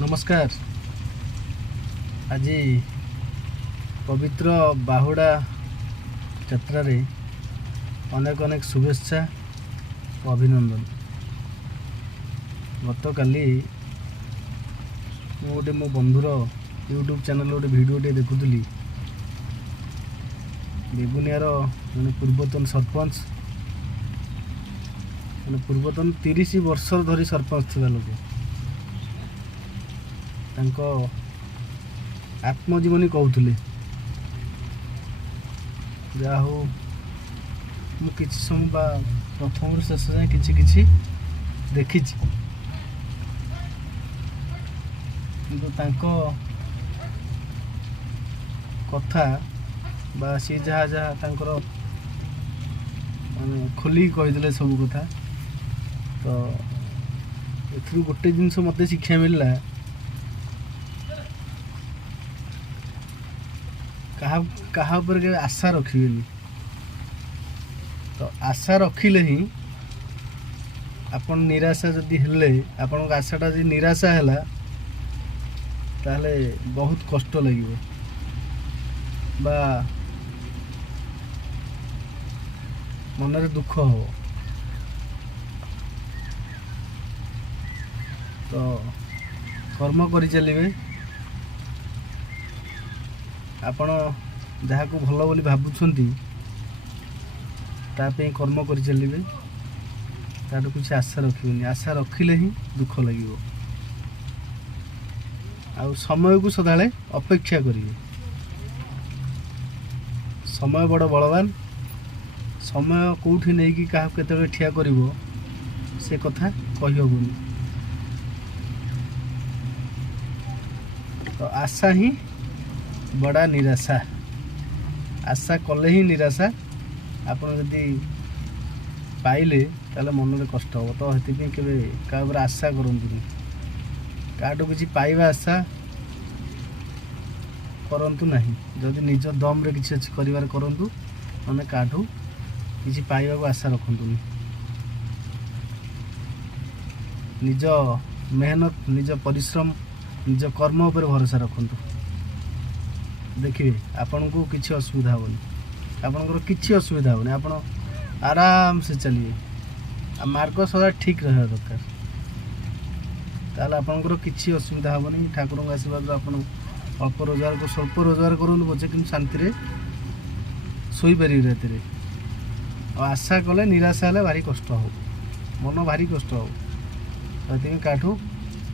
नमस्कार। आज पवित्र बाहुड़ा यात्रा रे अनेक अनेक शुभेच्छा और अभिनंदन। गत काली गोटे मो बंधुर यूट्यूब चैनल गोटे वीडियो देखुली। बेगुनियार जन पूर्वतन सरपंच पूर्वतन 30 वर्ष धरी सरपंच थी लोक आत्मजीवनी कहते जहा हो मुझे समय प्रथम शेष जाए कि देखी कथा बा सी जहाँ जहाँ माने खोली कहीदे सब कथा। तो ए गोटे जिनस मत शिक्षा मिलला कहा पर के आशा रखिबेनी। तो आशा रखिले ही आपन निराशा जदि हेले आपन आशाटा जदि निराशा हैला ताहले बहुत कष्ट लगिबो बा मनरे दुख हो। तो कर्म करि चलिबे आपण जहाँ को भल बोली भावुंट ताप कर्म कर चलिए तार कुछ आशा रखिए। आशा रखिले ही दुख लगे। आ समय को सदाले अपेक्षा करिए। समय बड़ बलवान। समय कौटी नहीं कि क्या केते ठिया करिवो से कथा कहि होबनी। तो आशा ही बड़ा निराशा। आशा कले ही निराशा। आपन जदि पाइले ताले मन में कष्ट हो। तो हेतिपि केबे का ऊपर आशा करंतुनी। काटो किछि पाइबा आशा करंतु नहीं। जदि निज दम रे किछि अछि करिवार करंतु माने काटो किछि पाइबा को आशा रखंतुनी। निज मेहनत निज परिश्रम निज कर्म ऊपर भरोसा रखंतु। देखिए आपन को किसी असुविधा होनी। आपनकर किसी असुविधा होनी। आपन आराम से चलिए। आ मार्ग सदा ठीक रहा दरकार। ताले आपनकर किसी असुविधा होनी। ठाकुर आशीर्वाद आपन अल्प रोजगार को स्वल्प रोजगार करूँ बचे कि शांति रे सोई पारि राति रे। आशा कले निराशा हेले भारी कष्ट हो। मन भारी कष्ट हो। काठू